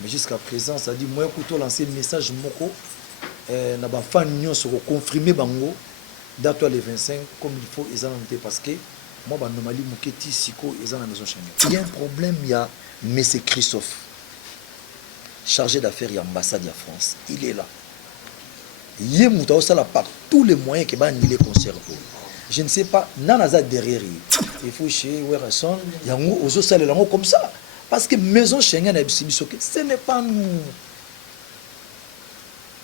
Mais jusqu'à présent, ça dit moi écoute lancer message moko na ba fan union sur confirmer bango date le 25 comme il faut ils en ont parce que moi ba normali muketi siko ils en la maison Schengen. Il y a un problème, il y a monsieur Christophe chargé d'affaires et ambassade de France. Il est là. Il est là par tous les moyens qui va annuler le concert. Je ne sais pas, Nanaza derrière. Il faut chez Werson, il y a un autre salé comme ça. Parce que maison Schengen, ce n'est pas nous.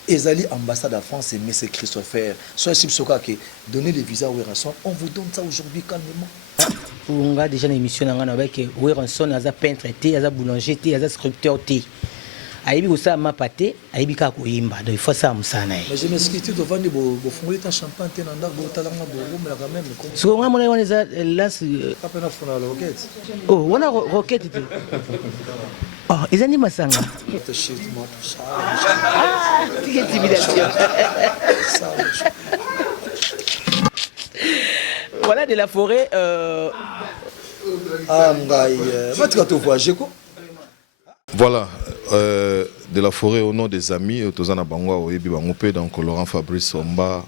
Ezali ambassade de France et M. Christopher. Soit si vous avez donné les visas à Werson, on vous donne ça aujourd'hui calmement. On a déjà une émission avec Werson, il y a peintre, il y a boulanger, il y a sculpteur. Aibi usa mapate aibi ka kuimba do il faut ça musana mais je m'excuse tu dois vendre bo fongola ta champagne te nanda bo talanga bo mais quand même so nga mona wana za lance pas na fona la roquette oh wana roquette tu oh izani masanga te shit moi tout ça ah c'est intimidation voilà de la forêt ah ngai va tu vas voyager quoi. Voilà, de la forêt au nom des amis, Tozana Bangwa, Oyebi Bangope, donc Laurent Fabrice Omba,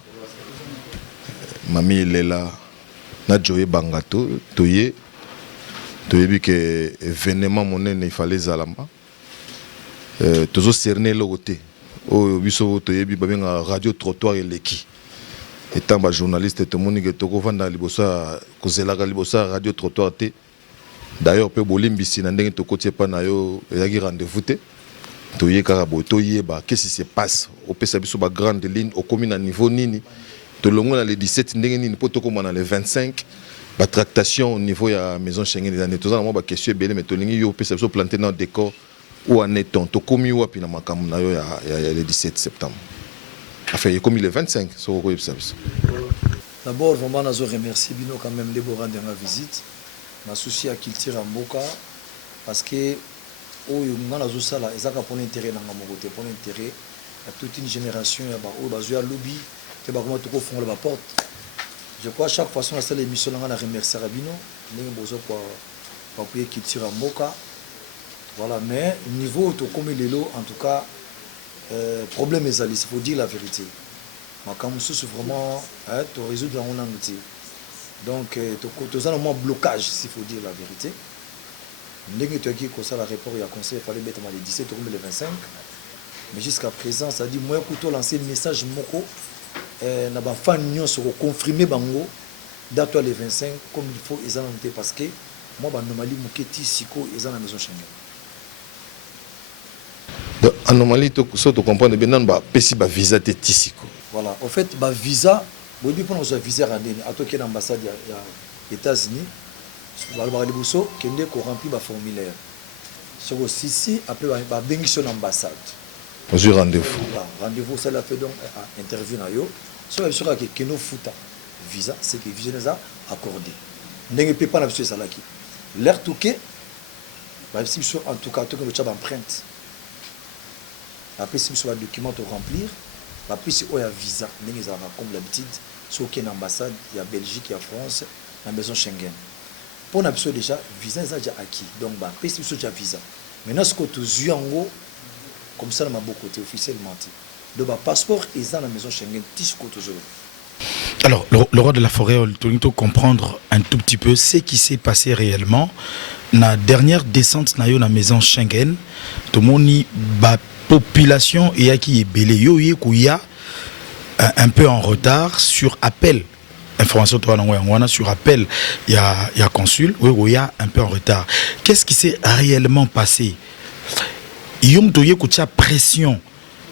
Mami Lela, Nadjoye Bangato, Toye, Toyebi que événement monnaie il fallait Zalamba, Tozo cerné le côté, Biso Toyebi Babinga Radio Trottoir et Leki. Étant journaliste, tout le monde qui Toko Vanda Libosa, Kozelaga Libosa, Radio Trottoir T. D'ailleurs, peu bolimbisi na ndenge to kotie pa na yo yaki rendez-vous te. To ye karabo to ye ba qu'est-ce qui se passe au pesa biso ba grande ligne au commune à niveau nini. To longo na le 17 ndenge nini po to koma na le 25 ba tractation au niveau ya maison Schengen des années. To za mo ba question belé mais to lingi yo pesa biso planter dans décor ou en étant to komi wapi na makamu na yo ya le 17 septembre. Enfin, il commis le 25 sur le service. D'abord, vraiment, je remercie Bino quand même de rendre ma visite. Ma souci à culture en Boka parce que oh on a la sala ezaka pour l'intérêt dans mon côté pour l'intérêt à toute une génération ya ba oh bazua lobby que ba comment tout font la porte. Je crois chaque fois sur la émission on a remercier Rabino ndenge bozo pour appuyer culture en Boka. Voilà, mais niveau to comme les lots en tout cas problème est il faut dire la vérité. Ma comme c'est vraiment to résoudre dans on a outil. Donc, tu as un blocage, s'il faut dire la vérité. Tu as dit que ça, la rapport, il y a conseil, il fallait mettre le 17 ou le 25. Mais jusqu'à présent, ça dit, moi, écoute, lancer un message, moko, na ba fan union sur confirmer bango, date le 25, comme il faut, ils en ont parce que moi, normalement, moketi siko, ils en ont la maison Schengen. Donc, anomalie, tu comprends bien, non, bah, pesi ba visa te tisiko. Voilà, en fait, ba visa. Bon, depuis qu'on a visé à toquer l'ambassade des États-Unis, on va remplir le formulaire. Sur ici, après, on va venir sur l'ambassade. On a rendez-vous. Rendez-vous, ça l'a fait donc interview. Si on a sûr que nous foutons visa, c'est que le visa nous a accordé. On ne peut pas faire ça. L'air touqué, en tout cas, on a empreinte. Après, si on a un document à remplir, après, si on a un visa, comme l'habitude, sur une ambassade, il y a Belgique, il y a France, la maison Schengen. Pour nous, déjà, visa est déjà acquis. Donc, après, si on a déjà visa. Maintenant, ce que tu as en haut, comme ça, on a beaucoup côté officiellement. Donc, le passeport est dans la maison Schengen, toujours. Alors, le roi de la forêt, on doit comprendre un tout petit peu ce qui s'est passé réellement. La dernière descente dans la maison Schengen, tout le monde la population qui est belé, il y a un peu en retard sur appel. Information sur appel, il y a consul, il y a un peu en retard. Qu'est-ce qui s'est réellement passé? Il y a une pression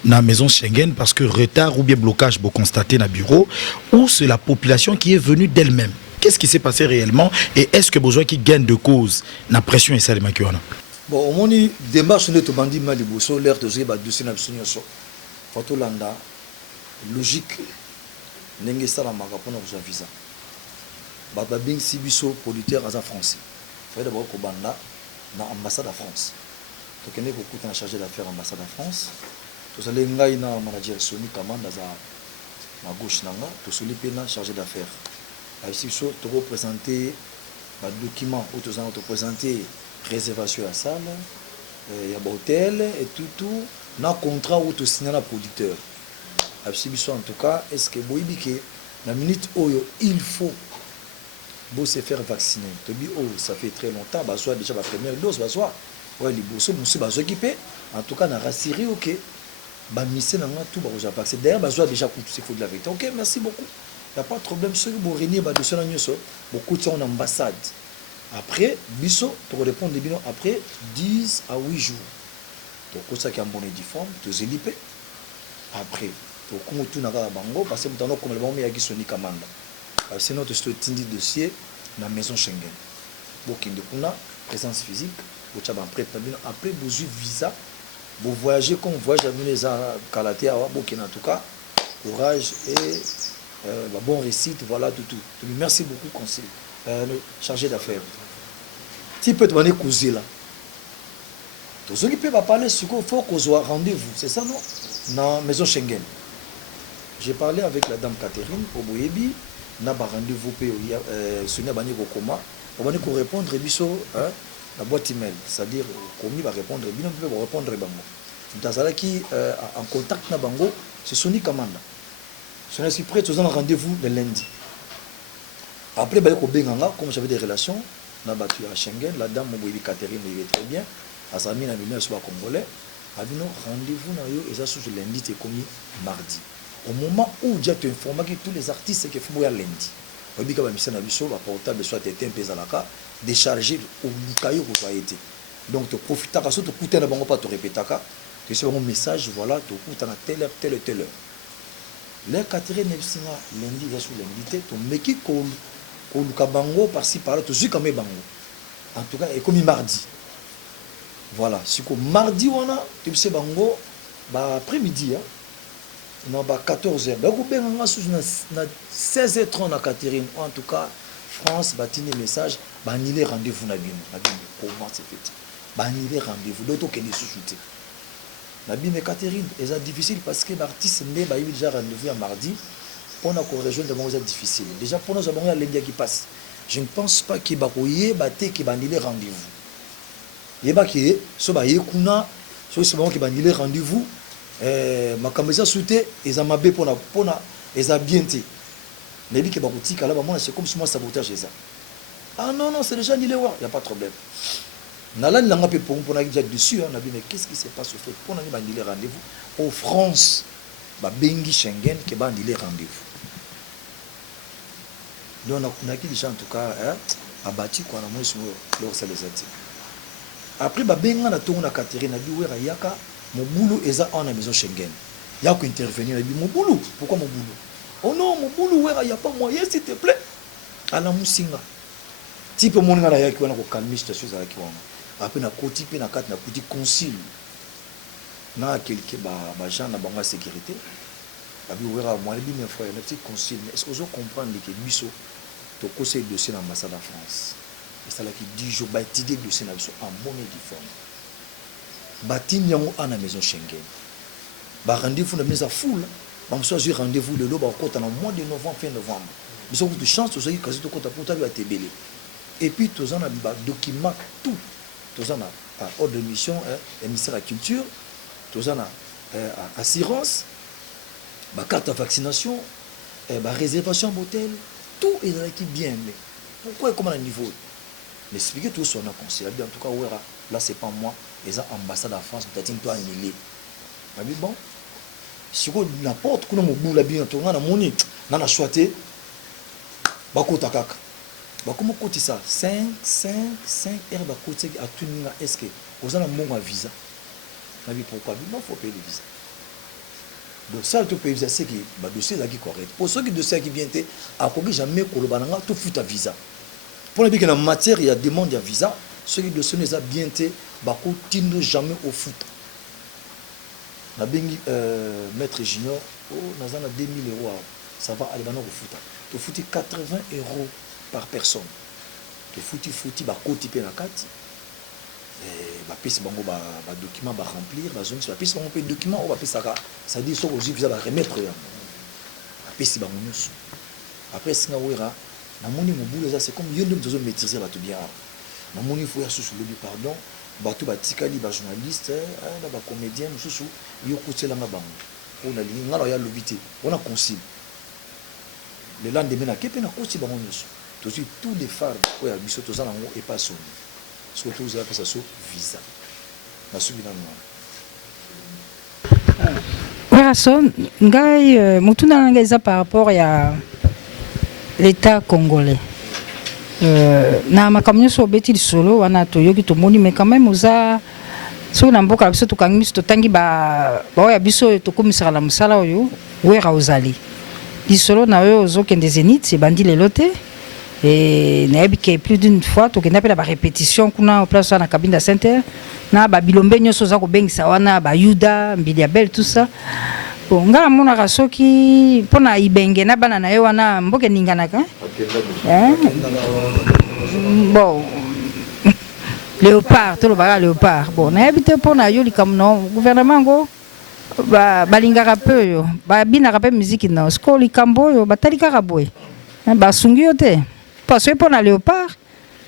dans la maison Schengen parce que retard ou bien blocage vous constaté dans le bureau, ou c'est la population qui est venue d'elle-même. Qu'est-ce qui s'est passé réellement et est-ce que besoin qui gagne de cause la pression et ça les manquent? Bon, au moment où démarche de bandi maliboso l'air de zéba dossier na biso nyoso. Fatolanda logique n'enge sala makapona pour visa. Baba bing sibiso producteur à français. Fait d'abord ko banda na ambassade de France. To kene ko kuta chargé d'affaires ambassade de France. To sale ngai na manager Sony Kamanda za na gauche nanga, to soli pena chargé d'affaires. Ici so to représenter ba document ou to présenter réservation à salle, il y a hôtel et tout na contrat où tu signes na producteur absolument en tout cas est-ce que boyibi que la minute oyo il faut se faire vacciner to bi oh ça fait très longtemps bah soit déjà la première dose bah soit ouais les bosso monsieur bah s'occuper en tout cas na rassurer OK bah mission na tout bah déjà vacciner d'ailleurs bah soit déjà coûte c'est faut de la vérité OK merci beaucoup il y a pas de problème ce que vous réunir bah de cela nyoso beaucoup de en ambassade après biso pour répondre des bilans après 10 à 8 jours donc ça qui a bon uniforme to zelipe après pour comment tout na bango parce que mutano comme le bango ya gisoni kamanda c'est notre tindi dossier na maison Schengen bokinde kuna présence physique bocha ba après besoin visa vous voyagez comme voyage à venir à Kalatea bokina en tout cas courage et bon récite voilà tout merci beaucoup conseil le chargé d'affaires tu peux te demander causer là tous ceux qui peuvent parler ce qu'il faut qu'on soit rendez-vous c'est ça non na maison Schengen j'ai parlé avec la dame Catherine au Boyebi na ba rendez-vous pe sonia bani ko koma bani ko répondre biso la boîte email c'est-à-dire komi va répondre bino peut répondre bango ndazala qui en contact na bango c'est Soni Kamanda je suis prêt tous un rendez-vous le lundi après ba ko benganga comme j'avais des relations na batu à Schengen la dame Boyebi Catherine il est très bien asami na bino so ba congolais abino rendez-vous na yo eza sous lundi te komi mardi. Au moment où j'ai informé que tous les artistes qui font lundi, on dit que la mission la portable soit été un peu zalaka déchargé au caillou où ça a été. Donc tu profites à ça, tu coûtes un bon pas te répéter tu sais mon message voilà tu coûtes à telle heure. Les Catherine Nepsinga lundi il y a sur lundi tu meki ko lukabango par-ci par là tu suis comme bango. En tout cas et comme mardi. Voilà, c'est comme mardi on a tu sais bango bah après-midi hein. Non, 14h. On a 16h30 à Catherine. En tout cas, France, bâtini message, banile rendez-vous Nabim. Comment c'est fait? Banile rendez-vous. D'autres qui ne sous-soutent. Nabim et Catherine, c'est difficile parce que l'artiste n'est pas déjà rendez-vous à mardi. Pour la correction de c'est difficile. Déjà, pour nous, avons l'India qui passe. Je ne pense pas qu'il y ait qui banile rendez-vous. Il y a qui est, ce c'est bon qui banile rendez-vous. Ma caméra souté et ça m'a bé pour et ça bien té mais dit que ba boutique là moi c'est comme si moi sabotage ça ah non c'est déjà il y a pas de problème nala nanga pe pour na déjà dessus on a dit mais qu'est-ce qui se passe au fait pour na ba ndile rendez-vous au France ba bengi Schengen que ba ndile rendez-vous donc on a qui déjà en tout cas abati quoi na moi sur leur c'est les ati après ba benga na tonga na Catherine na dit wera yaka mon boulot est à la maison Schengen. Il y a qu'à intervenir. Il dit mon boulot. Pourquoi mon boulot? Oh non, mon boulot, il n'y a pas moyen, s'il te plaît. À la moussinga. Si peu mon gars là qui va calmer cette chose là qui va. Après na côté pe na carte na côté concile. Na quelqu'un ba gens na bango sécurité. Abi wera moi les bien frère na petit concile. Est-ce que vous comprenez que biso to conseil dossier dans l'ambassade de France. Et ça là qui dit je ba étudier dossier na biso en monnaie différente. Batini yango à la maison Schengen. Ba rendez-vous na mise à foule. Ba choisir rendez-vous le lo ba kota na mois de novembre fin novembre. Ils ont de chance aux aïe quasi to kota pour ta te belé. Et puis tous en a ba document tout. Tous en a ordre de mission ministère de la culture, tous en a assurance, ba carte de vaccination, ba réservation d'hôtel, tout est là qui bien mais pourquoi comment à niveau m'expliquer tout ça on a conseillé en tout cas là c'est pas moi les ambassades en France peut-être toi annulé mais bon si quoi n'importe quoi mon boulot bien tout on a moni na choité ba kota kaka ba comment côté ça 5 heures ba côté à tuninga est-ce que vous avez mon visa na bi pourquoi non faut payer le visa donc ça tu peux visa c'est que ba dossier là qui correct pour ceux qui dossier qui bien à quoi jamais kolobananga tout fut à visa pour les gens en matière il y a demande de visa ceux qui dossier les a bien été bako tindo jamais au foot na bengi maître junior oh nazana 2000 €, ça va aller maintenant au foot tu fouti 80 € par personne tu fouti bako type na kati ba piste bango ba document ba remplir ba zone ba piste bango pe document on va piste ça ça dit so aussi visa ba remettre ba piste bango nyusu après singa wera na moni mo boulot ça c'est comme yo ndom tozo maîtriser ba tout bien na moni faut ya sous le pardon bato batikali ba journaliste na ba comédien mususu yo kutelanga bango on a lingi ngala ya lobité on a concile le lendemain na kepe na kosi bango nyusu tous les phares ko ya biso tozana ngo et pas sonné surtout vous avez ça so visa na subina no rason ngai mutuna nanga eza par rapport ya l'état congolais na makambo nyonso obeti lisolo wana toyoki tomoni mais quand même oza soki na mboka na biso tokangi miso totangi baoyo ya biso oyo tokomisaka na mosala oyo wera ozali lisolo na oyo ozokende zénith ebandi lelo te nayebi ke plus d'une fois tokenda mpe na barépétition kuna place wana na cabine de center na babilombe nyonso oza kobengisa wana bayuda mbili ya belle tout ça bon nga namonaka soki mpona ibenge na bana na ye wana mboka eninganaka bon léopard tolobaka léopard bon nayebi te mpona yo likambo no gouvernement ngo balingaka mpe oyo babinaka mpe miziki no siko likambo oyo batali kaka boye basungi yo te parce mpona léopard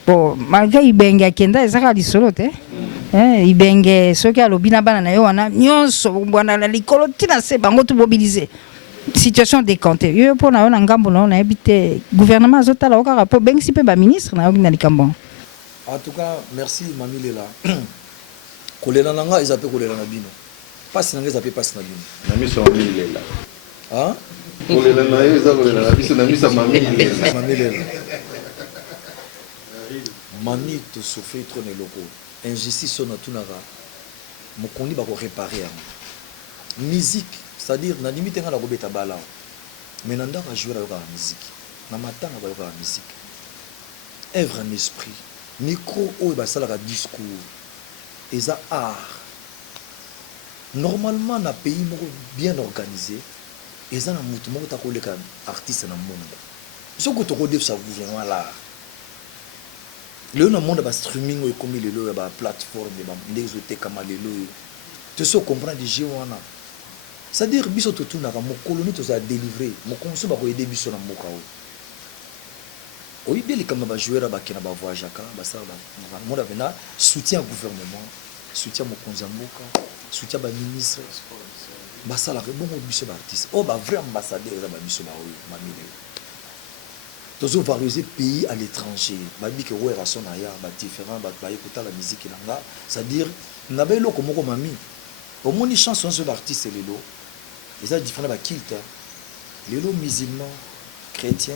bon malgré ibenge akenda ezaka lisolo te ibenge soki alobi na bana na yo wana nyonso bwana na likolo ntina se bango to mobiliser situation décantée yo mpona yo na ngambo na yo nayebi te gouvernement azotala yo kaka mpo bengisi mpe baministre na yoki na likambo. En tout cas merci Mami Lela kolela na nga eza mpe kolela na bino pasi na nga eza mpe pasi na bino na miso Mami Lela kolela na ye eza kolela na biso na miso Mami Lela Mami Lela mami tosofri trop na eloko injustice oyo natunaka mokondi bakoréparé yango musique c'est-à-dire na limite nga na kobeta bala mais na ndako ajouer ayokaka musique na matanga bayokaka musique œuvre en esprit micro oyo basalaka discours eza art normalement na pays moko bien organisé eza na mutu moko takoleka artiste na monde soki tokodefisa gouvernement l'art lelo na monde ba streaming oyo ekomi lelo ya ba plateforme nde ezotekama lelo oyo toso comprendre jeu wana c'est-à-dire biso totunaka mokoloni toza délivrer mokonso bakoyede biso na mboka oyo oyibi likambo bajoueur bakena bavoyageaka basala monde avena soutien gouvernement soutien mokonzi ya mboka soutien baministre basalaka bongo biso baartiste oyo bavrai ambassadeur eza babiso baoyo mamile tozo valoriser pays à l'étranger babi ke wera son aya ba différent ba écouter la musique langa c'est-à-dire na ba eloko moko mami au moni chanson sur l'artiste lelo ils ont différent ba culte lelo musulman chrétien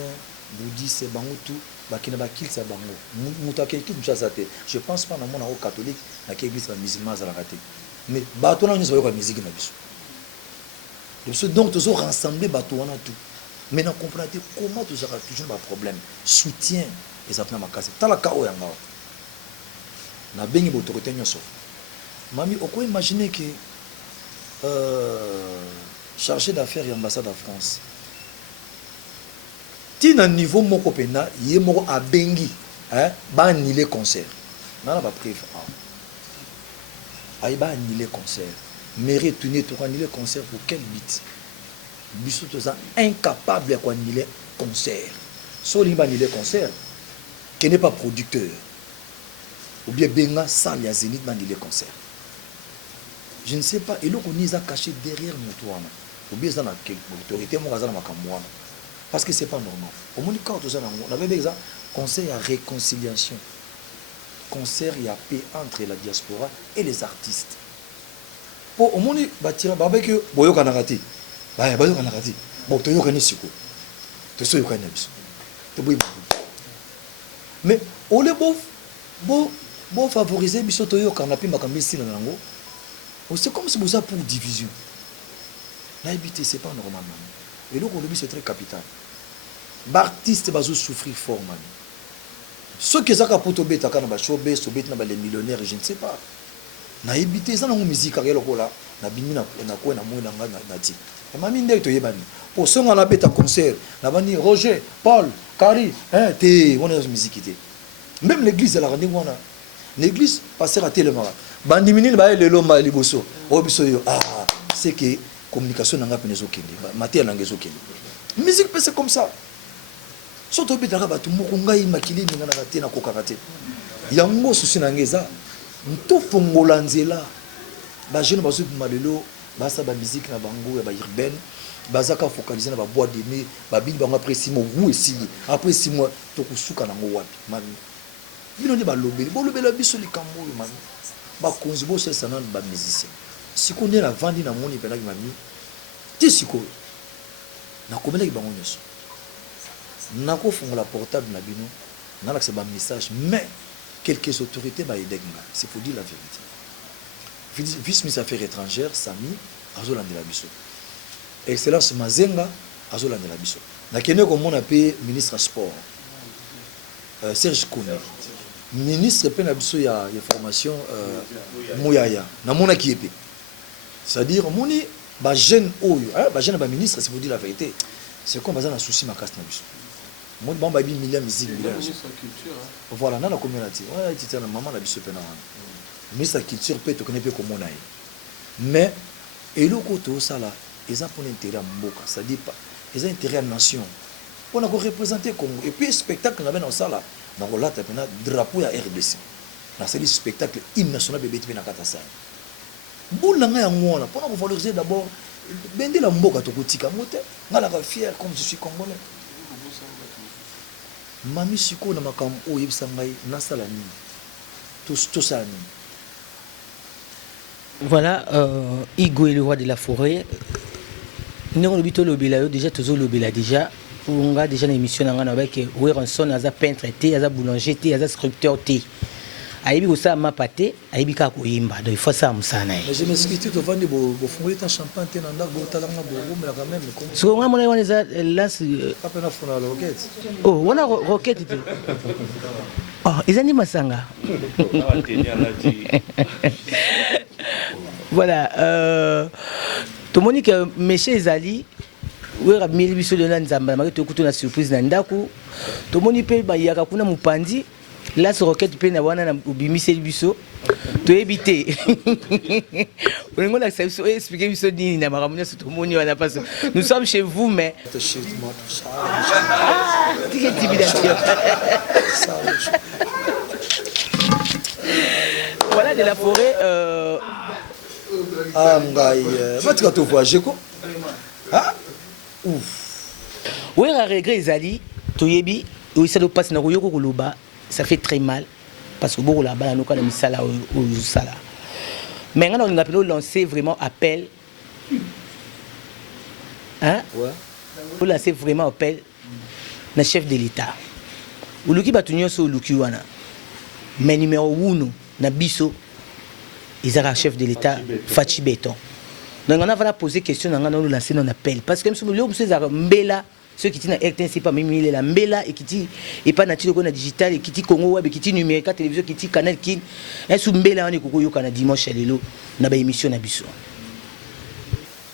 bouddhiste bango tout ba kina ba culte bango mutake ki mchasa te je pense pas na mona au catholique na ki église ba musulman za la raté mais ba to na nyo ba musique na biso donc tozo rassembler ba to wana tout. Mais nous comprenons comment tu auras toujours un problème. Soutien, les appels à ma case. T'as la chaos yanga. Na bengi l'autorité nyoso. Mami, on peut imaginer que chargé d'affaires et ambassade de France. Si à niveau moko pena, yé moko a bengi, ba annuler concert. Nana ba prévu. Aïe ba annuler concert. Mais retourner pour annuler concert pour quel but? Biso toza incapable à annuler concert. So li annuler concert, qui n'est pas producteur. Ou bien benga sans ya Zénith annuler concert. Je ne sais pas, et là on y a caché derrière nous wana. Ou bien ça na quelle autorité mo kaza na makambo wana. Parce que c'est pas normal. Au moins quand toza na on avait déjà concert à réconciliation. Concert il y a paix entre la diaspora et les artistes. Pour au moins batira babeke boyo kanakati. Bah, bah, on a dit. Bon, tu as eu un issue. Tu as eu un issue. Mais, on est beau favoriser, mais surtout, quand on a pu m'accompagner ici, c'est comme si vous avez pour division. L'habité, ce n'est pas normal. Et donc, c'est très capital. L'artiste va souffrir fort. Ceux qui ont pour tomber, quand on va choper, les millionnaires, je ne sais pas. L'habité, ça, la musique, na bimina na ko na mo na ngati mami ndé to yebani pour ce on a beta concert na bani Roger Paul Kari té on a musique té même l'église la rendez wana l'église passer à tellement bandi minine ba le lomba liboso obiso yo c'est que communication na ngapa nezo kende maté na ngezo kende musique c'est comme ça surtout beta ka batu moko ngai makili ninga na té na kokaka té yango susi na ngeza to fongola nzela ba jeune ba su malelo ba sa ba musique na bango ya ba urbaine baza ka focaliser na ba bois de nuit ba bini bango après 6 mois ou esili après 6 mois to kusuka nango wapi mami bino ni ba lobeli bo lobela biso likambo mami ba konzi bo sesa na ba musicien siko ne la vandi na moni pena ki mami ti siko na komela ki bango nyoso na ko fongola portable na bino na la ba message mais quelques autorités ba edegna c'est pour dire la vérité vice-ministre affaires étrangères Sami azolandela biso excellence Mazenga azolandela biso nakende komona pe ministre sport Serge Kouni ministre pe na biso ya formation Mouyaya namona ki epé c'est-à-dire moni ba jeune oyo ba jeune ba ministre c'est pour dire la vérité c'est comme bazana souci makasi na biso moni ba bi milliard musique milliard voilà na communauté ouais tita na maman na biso pe na ministre culture pe to connaît pe komona mais eloko to sala ils ont pour intérêt à mboka c'est-à-dire pas ils ont intérêt à nation on a représenter Congo et puis spectacle na bena sala na ko lata pena drapeau ya RDC na c'est spectacle hymne national bébé na katasa boula nga ngona pour nous valoriser d'abord bende la mboka to kotika mote ngala ka fier comme je suis congolais mami siko na makambo o yebisa ngai na sala ni tout ça ni. Voilà, Igo est le roi de la forêt. Nous avons déjà tous les déjà. On a déjà une émission avec Werenson, as peintre, as boulanger, as sculpteur. Aibi osa ma pâté, aibi ka koyimba. Donc il faut ça musana. Mais je m'excuse tu vas vendre bo fongoler ta champagne te nanda bo talanga bo mais quand même comme. Ce qu'on a mon on est là pas peine à fondre la roquette. Oh, on a roquette. Oh, ils animent masanga. Voilà, tout le monde dit que monsieur Zali, oui, il y a 1000 biso de Nzamba, mais tout le surprise Nandaku. Tout le monde dit que il y a kakuna mupandi, là ce roquette pe na wana na ubimisi biso, to éviter. On est là ça expliquer biso ni na makamuna tout le monde wana pas. Nous sommes chez vous mais quelle intimidation. Voilà de la forêt ah ngai batika to voyager ko ah ouf oui à regret Zali toyebi oui ça doit passer na koyoko koloba ça fait très mal parce que beaucoup là-bas nous quand on misala au sala maintenant on a appelé lancer vraiment appel hein ouais pour lancer vraiment appel na chef de l'état uluki batunyo so uluki wana mais numéro 1 na biso ils ont chef de l'État Fachi Béton. Donc on a posé question, on a lancé un appel parce que Mbela ceux qui sont dans RTNC pas même il est la Mbela et qui est pas naturel qu'on a digital et qui dit Congo web et qui dit numérique télévision qui dit canal qui est sous Mbela on est Congo yo kana dimanche lelo na ba émission na biso.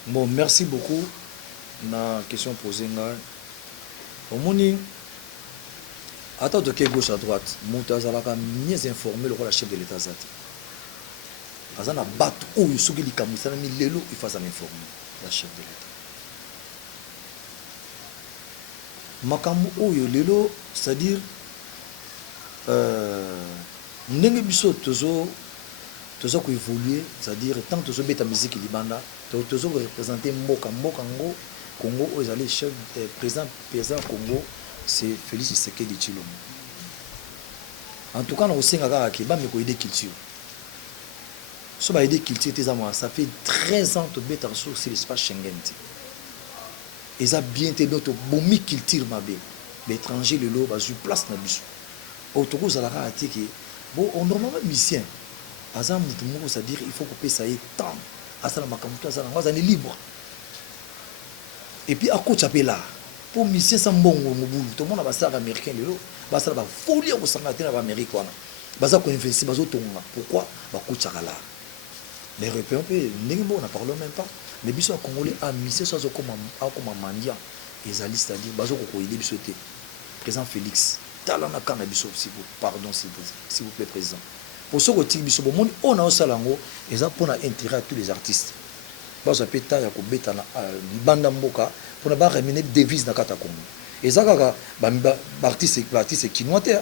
Bon merci beaucoup na question posée nga. Omoni attends de quelle gauche à droite Moutazalaka mieux informé le roi la chef de l'État zati. Azana bat ou soki likamisa na lelo il faut s'en informer la chef de l'État. Makambo oyo lelo c'est-à-dire ndenge biso tozo ko évoluer c'est-à-dire tant tozo beta musique libanda tozo représenter mboka ngo Congo aux allez chef président Congo c'est Félix Tshisekedi Tshilombo. En tout cas na osenga ka ke ba me ko aider culture. So ba aider culture ça fait 13 ans que beta sur l'espace Schengen. Et ça bien été notre bomi culture mabe. L'étranger le lo ba ju place na biso. Autoko za la raté que bon on normalement musicien. Azam mutu moko c'est-à-dire il faut couper ça et temps. Asala makamto asala ngwa ni libre. Et puis à coach appel là pour musicien sans bon mobulu tout le monde va ça américain le lo ba ça ba folie au sangate na Amérique wana. Baza ko investir bazo tonga. Pourquoi ba coach là. Les Européens on n'a parlé même pas. Mais biso congolais a misé ça comme mandia et ali c'est-à-dire bazo ko aider biso té président Félix talana kana biso pardon s'il vous plaît président pour ce que biso bon on a osalango et ça pour intérêt à tous les artistes bazo peta ya ko beta na banda mboka pour na ramener devise na kata Congo et ça kaka ba artiste kinois té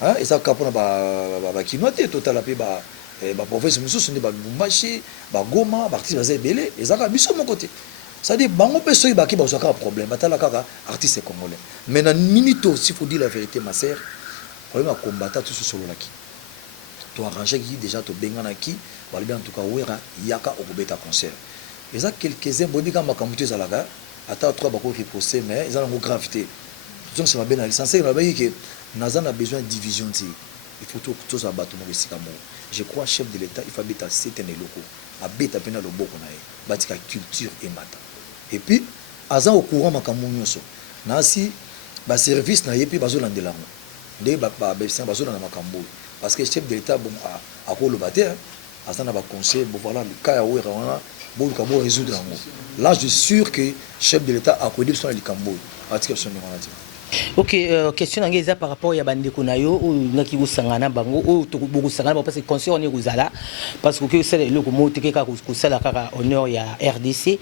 hein et ça ka pour na ba kinois té total pe ba baprovince mosusu nde balubumbashi bagoma baartiste baza ebele ezalaka biso moko te c'est-à-dire bango mpe soki baki bazwa kaka problème batala kaka artiste congolais mais na minute aussi faut dire la vérité ma sœur problème ya kombata tososololaki toarrangeaki déjà tobenganaki balobi en tout cas wera yaka okobeta concert eza quelques-uns boyebi kaka makambo te ezalaka ata 3 bakoki riposte mais eza nango grave te donc c'est mabe na licencié nabaki ke naza na besoin de division te il faut tozala bato moko esika moko je crois chef de l'état il faut abeta certains eloko abeta mpe na loboko na ye batika culture emata et puis aza au courant makambo nyonso nasi baservice na ye mpe bazolandela yango nde babefisien bazolanda makambo oyo parce que chef de l'état bon akoloba te aza na baconseil bon voilà le cas ya wera wana boluka bo résoudre yango là je suis sûr que chef de l'état akoyedi biso na likambo oyo atika biso ndenge wana te. Ok, question nange eza par rapport ya bandeko na yo oyo ngaki kosangana bango oyo bokosangana bango parce que conseil on est kozala parce que okosala eloko moko teke kaka kosala kaka honneur ya RDC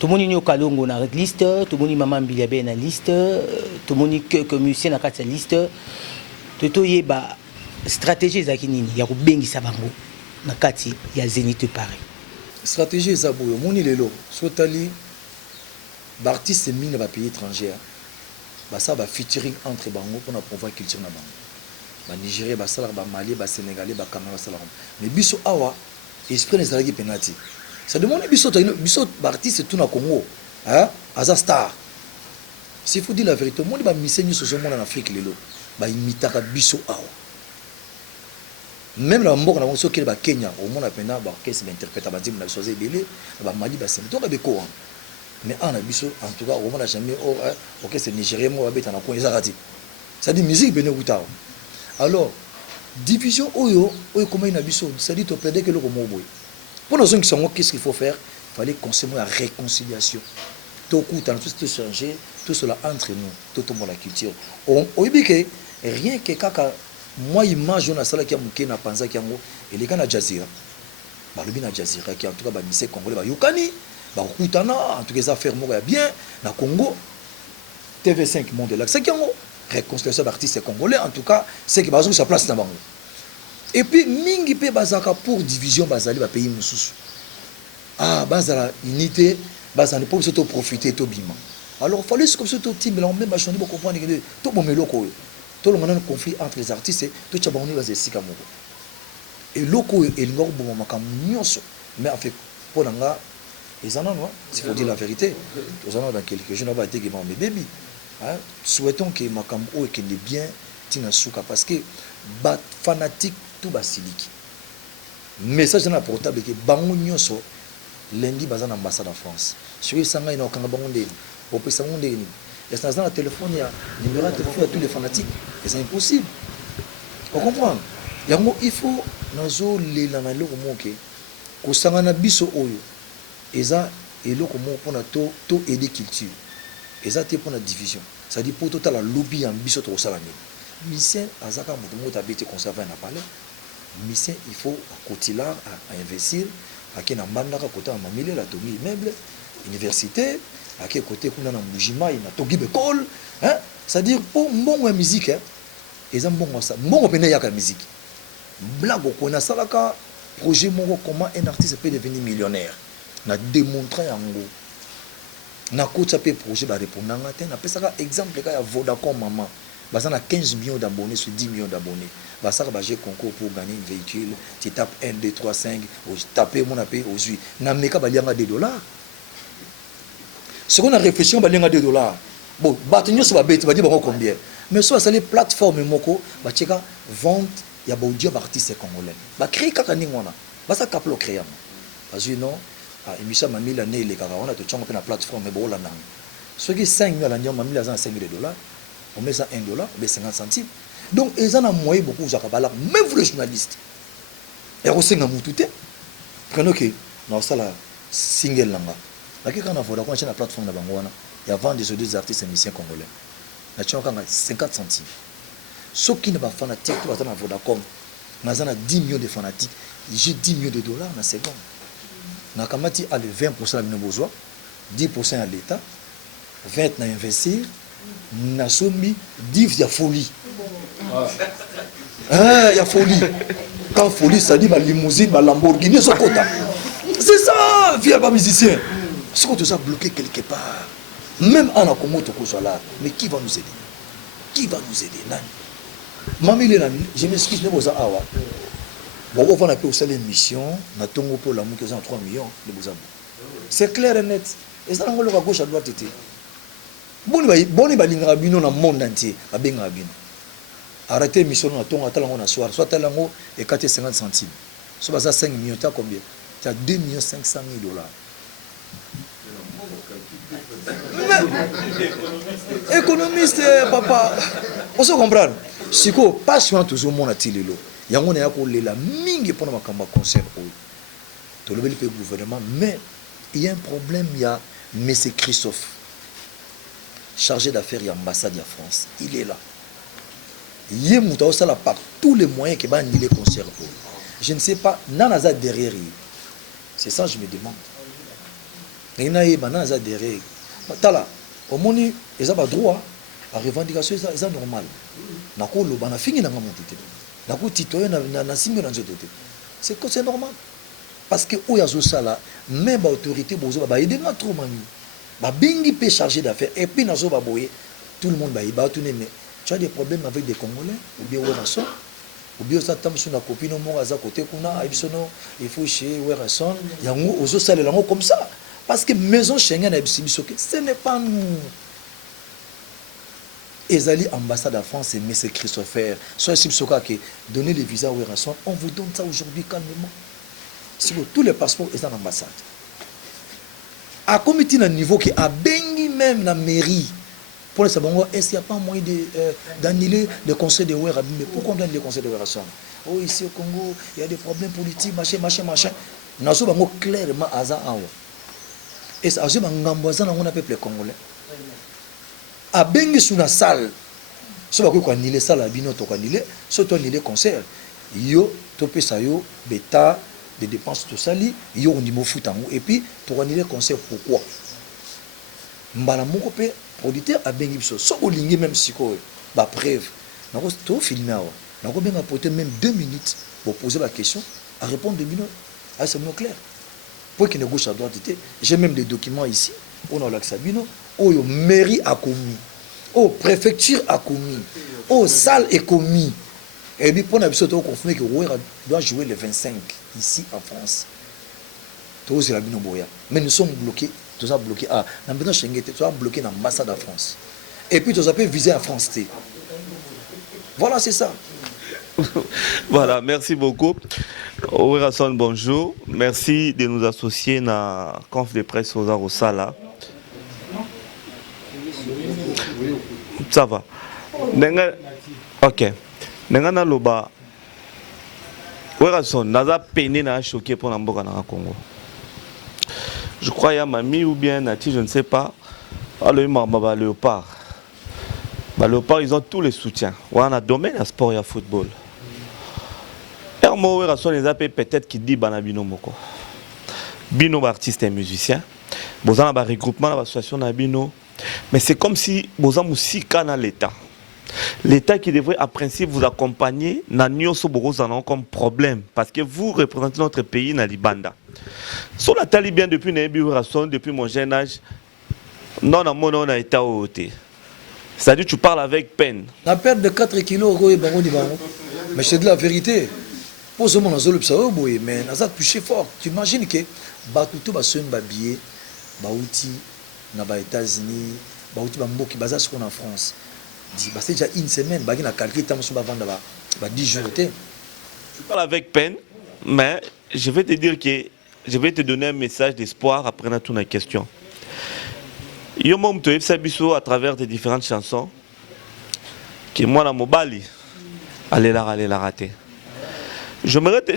tomoni nio kalongo na liste tomoni mama mbili abe na liste tomoni que musicien na kati ya liste toyeba stratégie ezalaki nini ya kobengisa bango na kati ya Zénith Paris. Stratégie eza boyo moni lelo sotali baartiste mingi na bapays étrangers ça va featuring entre bango pour promouvoir culture na bango ba Nigérien ba sala ba Mali ba Sénégalais ba Cameroun sala mais biso awa esprit ne sala ki penalty ça demande biso artiste tout na Congo hein aza star s'il faut dire la vérité monde ba miseni so monde en Afrique lelo ba imitaka biso awa même la mboka na bango soki ba Kenya au monde apena ba orchestre d'interprète ba dim na choisir belé ba Mali ba Sénégal to ba ko mais en abisso en tout cas on n'a jamais ok c'est nigérien moi habite na coin ezarati ça dit musique bene kuta alors division oyo comment une abisso ça dit to plaider que le comme boy pour nos gens qui sont qu'est-ce qu'il faut faire il fallait consommer la réconciliation tout kuta tout changer tout cela entre nous tout le monde la culture on que rien que kaka moi image on a sala qui a muké na panza qui yango et les gars na Jazeera ba lobi na Jazeera qui en tout cas ba misé congolais ba yokani bakutana en tout cas ça faire moko bien na Congo TV5 monde là c'est qui en réconciliation d'artistes congolais en tout cas c'est qui bazou sa place na bango et puis mingi pe bazaka pour division bazali ba pays mususu bazala unité bazali pour surtout profiter to bima alors fallait comme ça tout team là même ba choni bo comprendre que to bo meloko to lo ngana conflit entre les artistes to tchaboni bazali sika moko et loko et ngor bo makambo nyonso mais en fait pour nga ils en ont, s'il faut dire la vérité. Nous allons dans quelques jours, on va dire que mes bébés. Souhaitons que ma cambo est bien, parce que les fanatiques tout basilique. Message dans la portable que bango nyonso lundi bazan ambassade en France. Sur les sanga ina okanga bango ndeni. Opesa bango ndeni. Et ça dans le téléphone il y a numéro de téléphone à tous les fanatiques. Et c'est impossible. On comprend. Yango il faut nazo lela na loko moke. Ko sanga na biso oyo. Eza eloko moko pona to aider culture eza te pona division ça dit pour total la lobby en biso to sala ni mission azaka moto abete conserver na palais mission il faut à côté là à investir à qui na mandaka côté en mamile la tomi immeuble université à qui côté kuna na mbujima ina togi école hein ça dire pour mbongo ya musique hein eza mbongo ça mbongo pena ya ka musique blague ko na salaka projet moko comment un artiste peut devenir millionnaire na démontrer yango na coach pe projet ba répondre ngate na pesaka exemple ka ya Vodacom maman baza na 15 millions d'abonnés sur 10 millions d'abonnés basaka ba jeu concours pour gagner un véhicule tu tapes 1 2 3 5 ou taper mon appel aux yeux na meka ba lianga $2 ce qu'on a réfléchi ba lianga $2 bon batunyo so ba beti ba di ba combien mais soit ça les plateformes moko ba cheka vente ya ba audio artiste congolais ba créer kaka ningona ba sa kaplo créer parce que non émission mamie l'année les caras on a tout change na plateforme mais bon là ceux qui 5 000 l'année mamie là $5 000 on met ça $1 on met 50 centimes donc ils en ont moyen beaucoup zakabala même vous les journalistes et on sait nga mututé prenons que non ça la single langa la qui quand on voit qu'on la plateforme na bango wana il y a vendre des artistes et musiciens congolais na change 50 centimes ceux qui ne pas fanatique tout va dans Vodacom na 10 millions de fanatiques j'ai 10 millions $, na seconde na kamati a le 20% à besoin 10% à l'état 20 na investir na somi 10 ya folie il y a folie quand folie ça dit ma limousine ma Lamborghini so kota c'est ça via pas musicien ce qu'on te a bloqué quelque part même en a Congo to ko là mais qui va nous aider nani mami le nani je m'excuse ne boza awa bon on va appeler une émission na tongo pour l'amour que 3 millions de boza c'est clair et net et ça ngolo ka gauche à droite tété boni ba linga bino na monde entier ba benga bino arrêtez mission na tongo atalango na soir soit atalango et 50 centimes so baza 5 millions t'as combien t'as 2 500 000 dollars économiste papa on se comprend siko passion toujours mon atilelo yango na yako lela mingi pona makamba concert o to lebeli pe gouvernement mais il y a un problème il y a monsieur Christophe chargé d'affaires et ambassade de France il est là il muta au sala par tous les moyens que va annuler concert o je ne sais pas nanaza derrière c'est ça je me demande et nanaza derrière tala omoni eza ba droit à revendication eza normal nako loba na fingi na ngamoto nako titoye na simio na nzoto te c'est normal parce que oya zo sala même ba autorité bozo ba aider na trop mami ba bingi pe chargé d'affaires et puis nazo ba boyer tout le monde ba tout mais tu as des problèmes avec des Congolais ou bien Werason ou bien ça tam sur na copine mo aza côté kuna ibisono il faut chez Werason yango ozo sala lango comme ça parce que maison Schengen a bisoke ce n'est pas nous Ezali ambassade de France et monsieur Christopher soit Sibsoka qui donner les visas au Werason on vous donne ça aujourd'hui calmement si vous tous les passeports sont en ambassade à comité à niveau qui a bengi même la mairie pour les sabongo est-ce qu'il n'y a pas moyen d'annuler le conseil de Werason mais pourquoi on donne le conseil de Werason oh ici au Congo il y a des problèmes politiques machin nazo bango clairement aza awa et ça je m'engamboisa na ngona peuple congolais a bengi sous la salle so ba ko annuler salle bino to annuler so to annuler concert yo to pesa yo beta des dépenses to sali yo on mo futango et puis to annuler concert pourquoi mbala moko pe producteur a bengi biso so olingi même siko ba preuve nako to filmer awa nako benga porter même 2 minutes pour poser la question à répondre de bino à c'est non clair pour qu'il ne gauche à droite j'ai même des documents ici on a l'accabino oh mairie a commis oh préfecture a commis oh salle est commis et puis pour nous surtout confirmer que Wera doit jouer le 25 ici en France tout c'est la bino boya mais nous sommes bloqués tout ça bloqué ah dans besoin Schengen tout ça bloqué dans l'ambassade de France et puis tout ça peut viser en France voilà c'est ça. Voilà, merci beaucoup. Werason, bonjour. Merci de nous associer à la conf de presse aux Arosala. Ça va. Ok. Nengana loba. Werason, naza peiné na choqué pour l'amboka na Congo. Je crois qu'il y a Mami ou bien Nati, je ne sais pas. Alors, il y a Léopard. Léopard, ils ont tous les soutiens. On a domaine à sport et à football. Moi, peut-être qui dit Banabino Moko. Bino, artiste et musicien. Bozan a un regroupement, l'association Nabino. Mais c'est comme si Bozan Moussika dans l'État. L'État qui devrait, à principe, vous accompagner, n'a nyoso borozan comme problème. Parce que vous représentez notre pays dans l'Ibanda. Sur la Taliban, depuis Nébi Werason, depuis mon jeune âge, non, on a été au côté. C'est-à-dire tu parles avec peine. La perte de 4 kilos, mais c'est de la vérité. Pour ce moment, mais on a touché fort. Tu imagines que Batuto va se babiller, Bauti, aux États-Unis, Bauti Bamboki, Baza ce qu'on en France. C'est déjà une semaine, Bagin a calculé, tu as 10 jours. Tu parles avec peine, mais je vais te dire que je vais te donner un message d'espoir après toute la question. Yo mom to à travers tes différentes chansons que moi la mobali allez la rater. J'aimerais te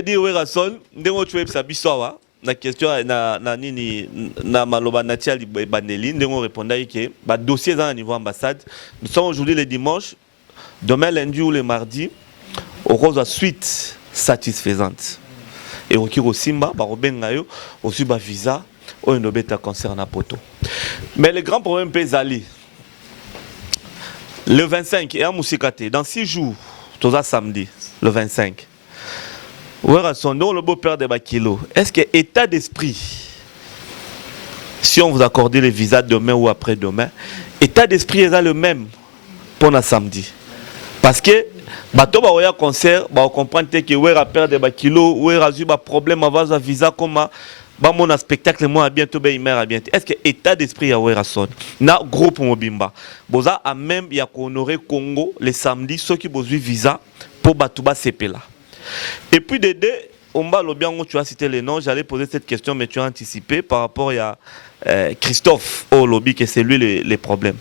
dire Werason ndengo tu web sabiso na question na nini na maloba natia bandeli ndengo répondait que ba dossier dans niveau ambassade. Nous sommes aujourd'hui le dimanche, demain lundi ou le mardi au rose suite satisfaisante. Et au Kiro Simba, Barobengayo, aussi ba visa, au Nobeta concerne à poto. Mais le grand problème peut aller. Le 25, et à Moussikate, dans 6 jours, tout ça samedi, le 25. Où est son nom, le beau-père de Bakilo? Est-ce que état d'esprit, si on vous accordait le visa demain ou après-demain, état d'esprit est le même pour le samedi? Parce que, bateau ba oya concert, ba comprendre que où est père de Bakilo, où est razu ba problème avant un visa comme ba mon spectacle moi à bientôt ba imer à bientôt. Est-ce que état d'esprit ya ouera son na groupe mobimba boza a même ya honorer Congo le samedi ceux qui besoin visa pour batuba sepela. Et puis de deux on va le bien tu as cité les noms, j'allais poser cette question mais tu as anticipé par rapport à Christophe au lobby que c'est lui les problèmes.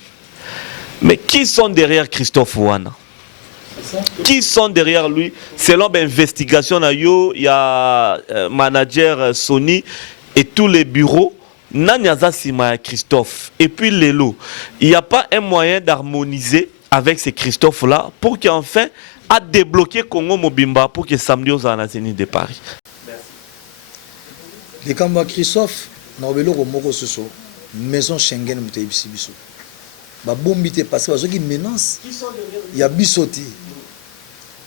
Mais qui sont derrière Christophe Wana? Qui sont derrière lui? Selon l'investigation, il y a manager Sony et tous les bureaux. Nanyaza Sima Christophe. Et puis Lelo. Il n'y a pas un moyen d'harmoniser avec ces Christophe-là pour qu'enfin à débloquer Congo Mobimba pour que samedi aux Anazénie de Paris. Les Kamba Christophe, nous avons maison Schengen Moutébiso. Ba bombi te passé parce que menace il y a bisoté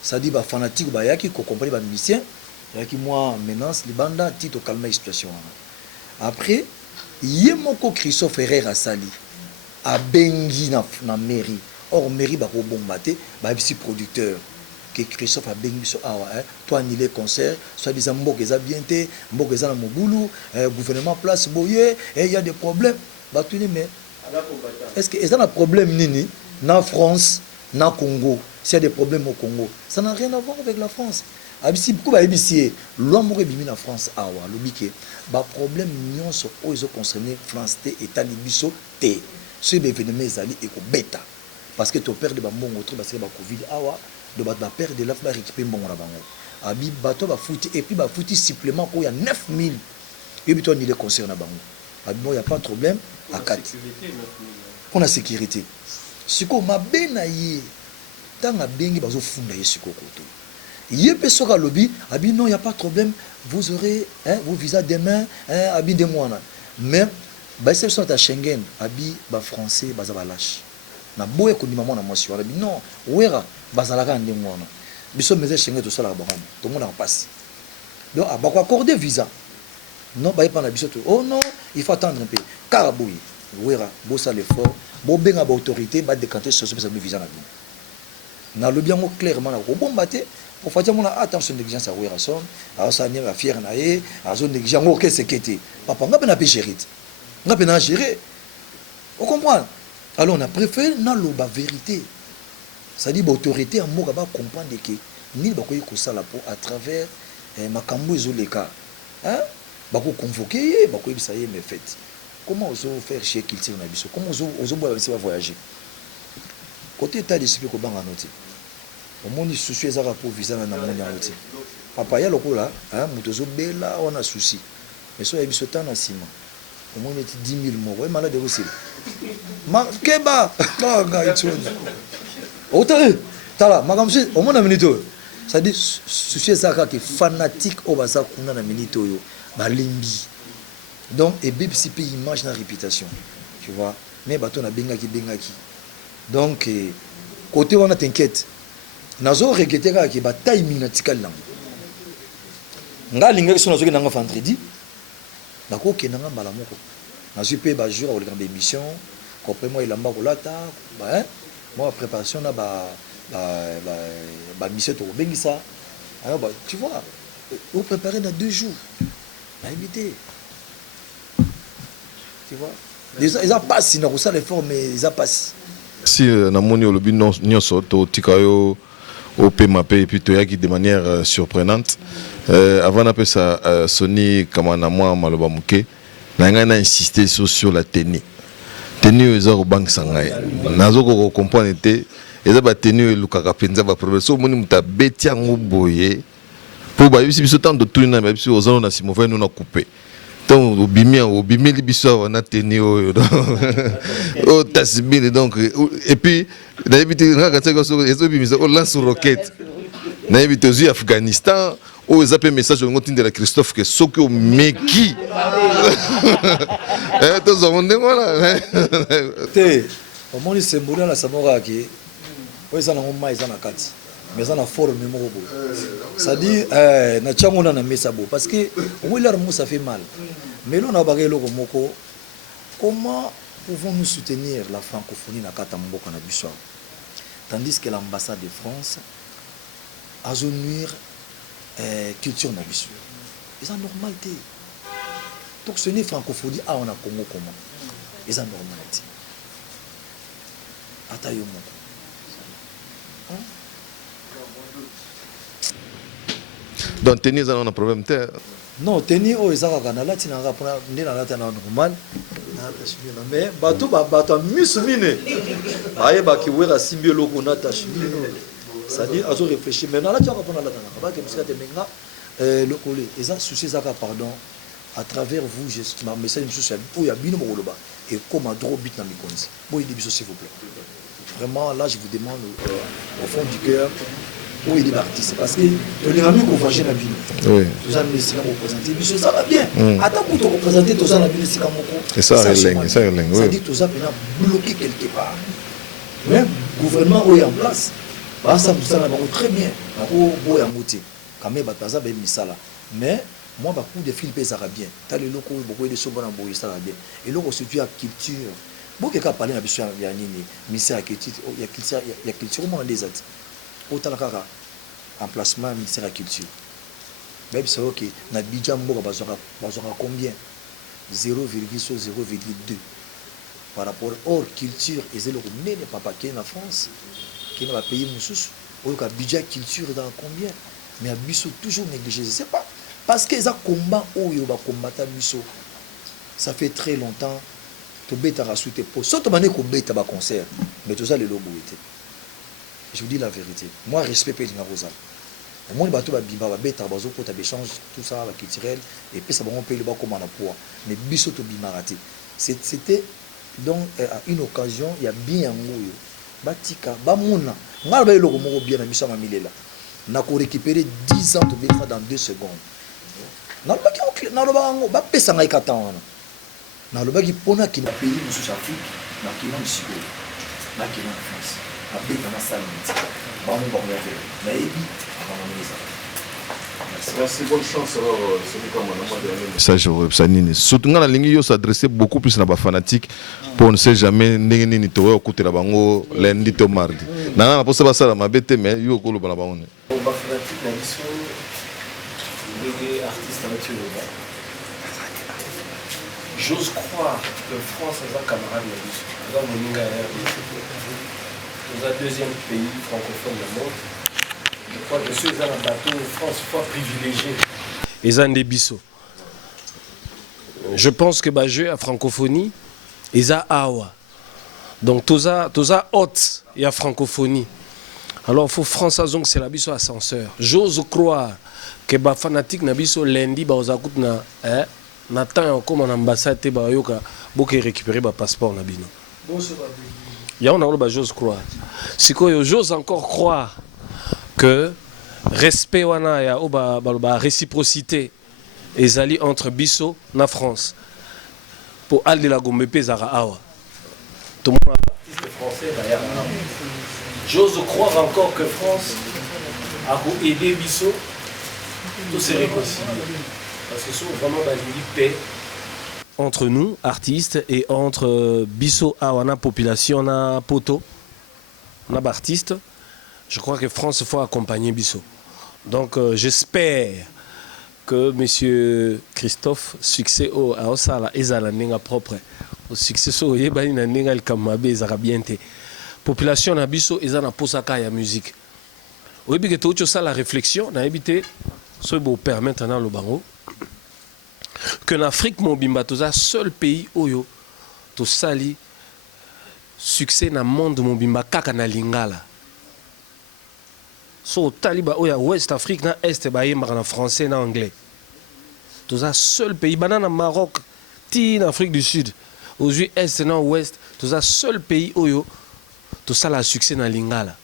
ça dit ba fanatique ba yaki ko comprendre ba musicien yaki moi menace libanda tito calmer la situation après yemoko Christophe Herrera sali a bengi na mairie or mairie ba ko bombaté ba bisi producteur que Christophe a bengi so awa toi ni les concerts soit disant mboka za bien té mboka za na mobulu gouvernement place boye et il y a des problèmes ba tu mais est-ce que y a un problème nini na France, na Congo? S'il y a des problèmes au Congo, ça n'a rien à voir avec la France. Abisi beaucoup ba ebisi loi mo bimi na France awa lobike ba problème nion so ozo concerné France té état libiso té. Ce événement ezali e ko beta parce que to perdre ba mbongo trop parce que ba Covid awa de ba perdre la ba récupérer mbongo na bango. Abi bato ba fouti et puis ba fouti supplément ko ya 9000. Et puis toi ni les concernés bango. Bon, il n'y a pas de problème à 4. On a sécurité. Ce qu'on m'a bien aïe, tant à bien qui bazo funda yé siko koto. Yé pesoka lobby, abi non, il n'y a pas de problème, vous aurez vos visas demain, abi de mois. Mais bah c'est sur ta Schengen, abi ba français, baza ba lâche. Na boye ko ndima mona mwasi wala bi non, wera bazalaka ndé mois. Biso meze Schengen tout ça là ba tout le monde en passe. Donc à ba ko accorder visa. Non, bah, pas oh non, il faut attendre un peu. Caraboui, ouera, bossa l'effort, bon ben à l'autorité, bah décanter sur ce que ça me vise à la vie. N'a le bien clairement, bon batté, pour faire mon attention négligence à ouera son, à ça n'est pas fier naé, à zone négligence, ok, c'est qu'était. Papa, on a bien gérer. On a bien gérer. On comprend. Alors on a préféré dans la vérité. Ça dit l'autorité, à moi, va comprendre que ni le koyi ça là pour à travers ma cambo izoleka. Hein? Bako convoqué, bako ça y est mais fait. Comment on peut faire chier qu'il tire na biso? Comment on voyager? Côté état d'esprit ko banga noti. Au monde souci ezaka pour visa na monde noti. Papa ya lokola, hein, mutozo bela on a souci. Mais so ya biso tan na sima. Au monde est 10 000 morts. Ouais malade aussi. Ma keba, oh gars itoni. Ote, tala, makamsi, au monde na minito. Ça dit souci ezaka que fanatique au baza kuna na minito yo. Balimbi. Donc et BPCP image na réputation. Tu vois, mais bateau na bengaki. Donc côté on a t'inquiète. Nazo regretter ka ba timing na tikal lang. Nga linga so nazo ke nanga vendredi. Nako ke nanga mbala moko. Nazo pe ba jour au grand émission, après moi il amba kolata, hein. Moi préparation na ba mission to bengisa. Alors bah tu vois, on préparer dans 2 jours. Éviter. Tu vois, ils ont passé, ils ont reçu l'effort, mais ils ont passé. Si namoni olobi nyonso to tikayo au PMAP et puis toyaki de manière surprenante avant d'appeler ça Sony comme na moi maloba muke na nga na insister sur la tenue eza ko bank sangai nazo ko comprendre te eza ba tenue lukaka penza ba problème so moni muta betia ngoboye pour ba biso tant de tout na biso ozana na simo nous na couper donc obimi libiso na tenue o tasbine donc et puis na éviter nga kateka so ezo bimisa o lance roquette na éviter aux Afghanistan o zape message ngo tindela Christophe que soko meki to zonde ngona te au moins c'est moulin la samora qui oyo eza nango mai eza na kati mais eza na forme moko boye c'est-à-dire na tiango na mesa bo parce que okolera mo ça fait mal mais lona baka eloko moko comment pouvons-nous soutenir la francophonie na kata mboka na biso tandis que l'ambassade de France a nuire culture na biso eza normal te donc ce n'est francophonie awa na Congo comment eza normal te ata yo moko donc tenir ça on a problème te non tenir o ezaka kana lati na nga pona ndina lati na normal na tashimina mais bato miso mine baye bakiwera simbi loko na tashimina c'est-à-dire azo réfléchir maintenant lati ka pona lati na ba ke musika te menga le collé eza souci zaka pardon à travers vous je ma message social pour ya bino mokoloba et comme a trop bit na mikonzi boy dibiso s'il vous plaît vraiment là je vous demande au fond du cœur où il est artiste parce que les amis qu'on voit chez la ville tous les ministres qui représenter biso ça va bien attends pour te représenter tous les ministres qui ça relève ça dit tout ça maintenant bloqué quelque part même gouvernement où est en place bah ça nous ça va très bien au boya mouti quand même bataza ba misala mais moi ba coup de fil ça va bien t'as les locaux beaucoup de choses bon ça va bien et là on se dit à culture beaucoup de parler na biso ya nini ministère ya culture ya culture comment les autres autant kaka emplacement ministère de la culture même c'est ok na bidja mboka bazora combien 0,0,2 par rapport hors culture et c'est le nene papa qui est en France qui est dans pays mususu au ka budget culture dans combien mais biso toujours négligé je sais pas parce que ça combat oyo ba combattre biso ça fait très longtemps to beta rasouté pour surtout mané ko beta ba concert mais tout ça le lobo était. Je vous dis la vérité. Moi, respect pour les Rosa. Moi, les bateaux, bimba, bêta, bazo, pour d'échange, tout ça, la culturelle, et puis ça va payer le bas comme on a poids. Mais bisoto bimarati. C'était donc une occasion, il y a bien un mot. Batika, bamona. Moi, le logo moro bien, na ma milela. N'a qu'à récupérer 10 ans de bêta dans 2 secondes. N'a le bas qui n'a le bas, bah, pesa n'a qu'à temps. N'a le bas qui pona qui n'a payé le sous-Afrique, n'a qui n'a le Chico, n'a qui n'a en France. Merci, bonne chance. Ça, je veux surtout quand la ligne s'adresse beaucoup plus à les fanatiques pour on ne sait jamais ni toi au côté la bango lundi au mardi. Non, pour ça ça m'a bête mais yo ko le bana bango. On va fanatique la mission des artistes naturels. J'ose croire que France est un camarade de mission. Dans mon nous avons le deuxième pays francophone du monde. Je crois que ceux dans le bateau, France, fois privilégiés. Ils ont des bisous. Je pense que le jeu à francophonie, ils ont awa. Donc, tous ça haute et à francophonie. Alors, il faut France, c'est la biso ascenseur. J'ose croire que les fanatiques na biso lundi, ils ont na temps comme en ambassade, ils ont récupéré le passeport na bino. J'ose croire. Si j'ose encore croire que respect wana ya ba réciprocité ezali entre biso na France pour aller la gombe pezara awa. Tout le monde artiste français derrière. J'ose croire encore que France a aidé biso tous ces réconcilier. Parce que c'est vraiment une paix. Entre nous, artistes, et entre Bisso, Awana, population, na Poto, na artistes, je crois que France faut accompagner Bisso. Donc j'espère que M. Christophe, succès au Aosala, Ezala Nenga propre, au succès au Yebani Nenga el Kamabe, Ezarabiente. Population na Bisso, Ezana Posaka ya musique. Au début, que ça la réflexion, na évité, ce beau permettre dans le bango. Que l'Afrique mobimba toza seul pays oyo to sali succès na monde mobimba kaka na lingala so taliba oya West Afrique na Est ba yemba na français na anglais toza seul pays banana Maroc ti na Afrique du Sud aux Est na Ouest toza seul pays oyo to sala succès na lingala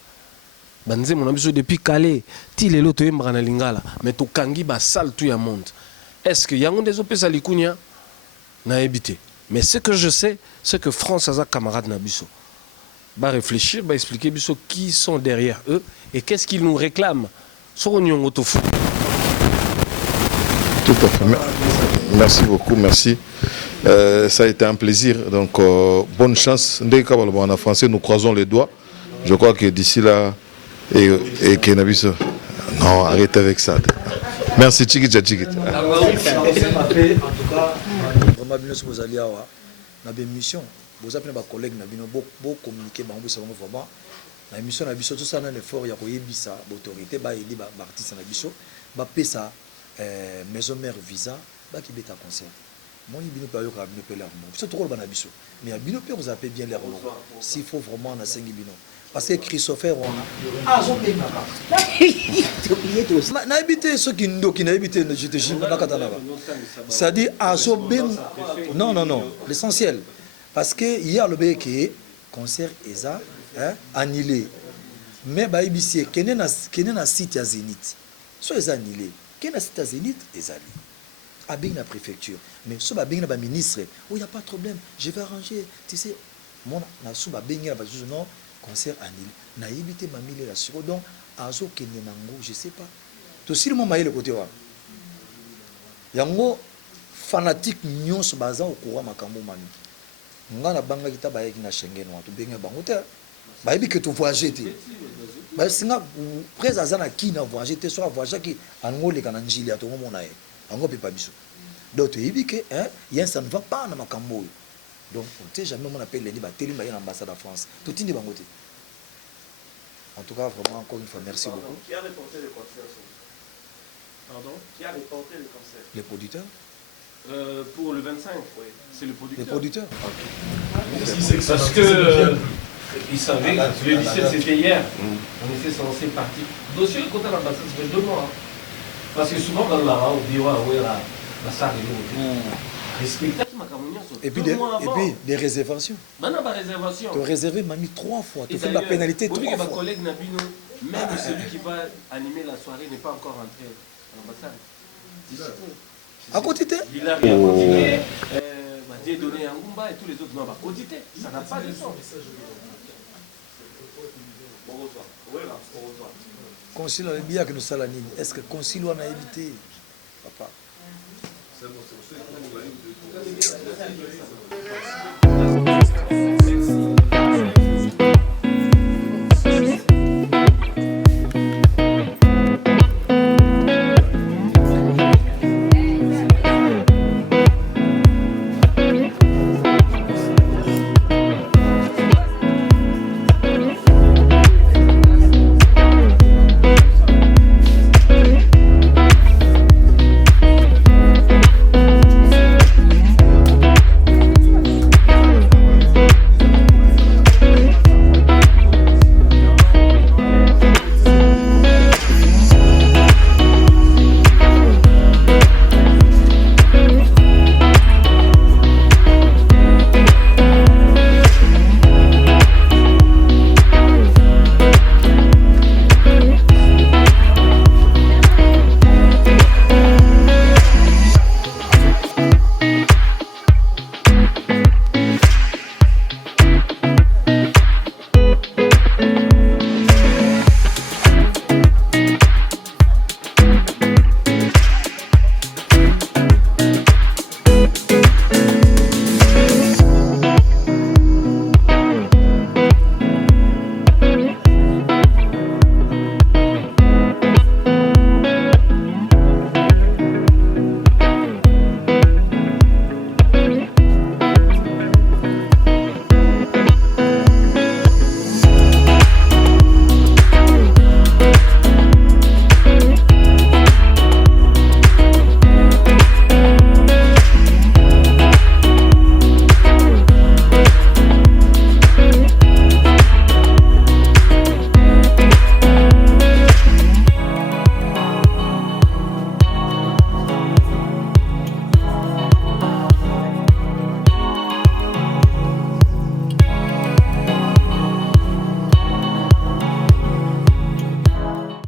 banze mon abiso depuis Calais ti lelo to yemba na lingala mais to kangi ba sal tout ya monde. Est-ce qu'il y a des opés à l'Ikounia? N'a évité. Mais ce que je sais, c'est que France a un camarade Nabiso. va réfléchir, va expliquer qui sont derrière eux et qu'est-ce qu'ils nous réclament. Sur Union Autofou. Tout à fait. Merci beaucoup, merci. Ça a été un plaisir. Donc, bonne chance. Dès qu'on en français, nous croisons les doigts. Je crois que d'ici là, et Kenabiso. Non, arrêtez avec ça. Merci, Tchikita Tchikita. En tout cas, vraiment, vous allez avoir une mission. Vous avez des collègues, vous communiquer, vraiment. La mission na biso tout ça un effort ya koyebisa autorité ba aider ba artiste na biso ba pesa maison mère visa ba ki beta concert moi bino pa yo ka bino pe l'air bon c'est trop ba na biso mais bino pe vous appelez bien l'air bon s'il faut vraiment na sengi bino parce que Christopher on a zo pe na na habité ceux qui ndo qui na habité je te jure na katana ba ça dit azo ben non l'essentiel parce que hier le bec concert eza annulé mais ba ibisi kene na site ya Zénith so eza annulé kene na site ya Zénith ezali abing na préfecture mais so ba bing na ba ministre oh il y a pas de problème je vais arranger tu sais mon na so ba bing na ba non concert annulé na yibité mamile la sur donc azo kene nango je sais pas to si le moment le côté wa yango fanatique nyonso baza au courant makambo mami ngana banga kita ba yeki na Schengen wa to benga bango te bayebi que tu voyager te basinga près azana ki na voyager te soit voyager qui angole kana njili ato mona ye ango pe pa biso donc tu yebi que il y a ça ne va pas na makambo donc on sait jamais on appelle les ba telimba ya ambassade de France tout tindi bango te en tout cas vraiment encore une fois merci beaucoup qui a reporté le concert pardon qui a reporté le concert les producteurs pour le 25 oui c'est le producteur les producteurs parce que ils savaient que le 17 c'était hier. On était censé partir. Dossier le côté de l'ambassade, ça fait 2 mois. Parce que souvent dans la au bureau, la salle est respectée. Et puis des réservations. Maintenant, la réservation. Tu as réservé, m'a mis 3 fois. Tu fais la pénalité 3 fois. Mon collègue Nabino, même celui qui va animer la soirée n'est pas encore rentré à l'ambassade. À côté de il a continué. Dieu donné un Ngumba et tous les autres n'ont pas audité. Ça n'a pas de sens. Concile le bien que nous salanine. Est-ce que concile on a évité papa? C'est bon,